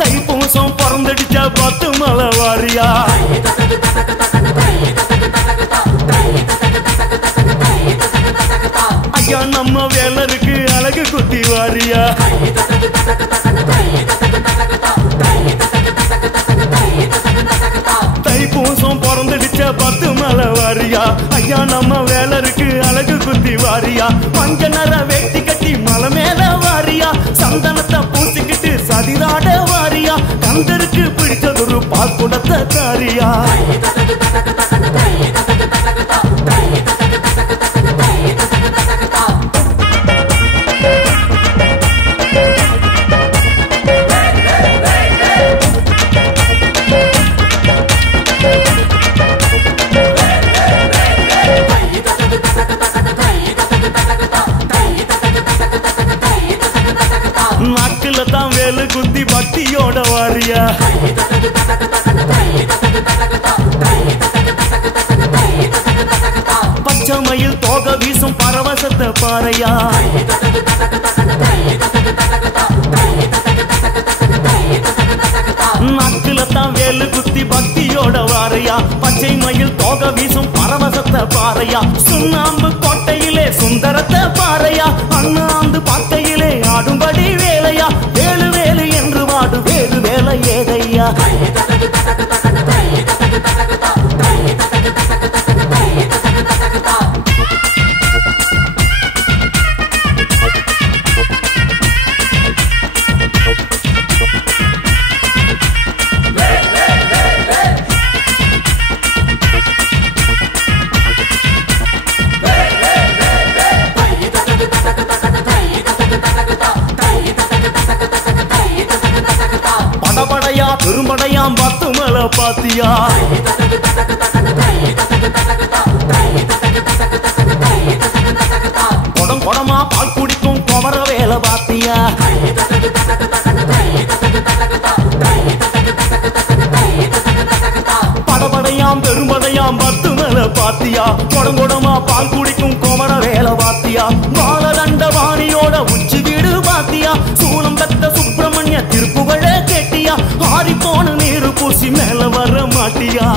தைப்பூசம் பிறந்தடிச்சா பத்து மலை வாரியா ஐயா நம்ம வேலருக்கு அழகு குத்தி வாரியா தைப்பூசம் பிறந்தடிச்ச பத்து மலை வாரியா ஐயா நம்ம வேலருக்கு அழகு குத்தி வாரியா மஞ்ச நர வேட்டி கட்டி மலை மேல வாரியா சந்தனத்தை பூசிக்கிட்டு சதிராட வாரியா கந்தருக்கு பிடிச்சதொரு பாக்குடத்தை தாரியா நாக்குல தான் வேலு குத்தி பக்தியோட வாரியா பச்சை மயில் தோக வீசும் பரவசத்தை பாறையா நாக்குல தான் வேலு குத்தி பக்தியோட வாரையா பச்சை மயில் தோக வீசும் பரவசத்தை பாறையா சுண்ணாம்பு கோட்டையிலே சுந்தரத்தை பாறையா அண்ணாந்து பாட்டையிலே ஆடும்படி வேலையா வேலு வேலு என்று வாடு வேலு வேலை ஏதையா படபடையா பெரும்படையாம் பத்து மலை பாத்தியா கொடம் கொடமா பால் குடிக்கும் குமர வேலை பாத்தியா படபடையாம் பெரும்படையாம் பத்து மலை பாத்தியா கொடம் கொடமா பால் குடிக்கும் குமர வேலை பாத்தியா பாலதண்ட வாணியோட உச்சி வீடு பாத்தியா சூளம் பெத்த சுப்பிரமணிய திருப்புகழ கேட்டியா ஆறி போன நீரு பூசி மேல வர மாட்டியா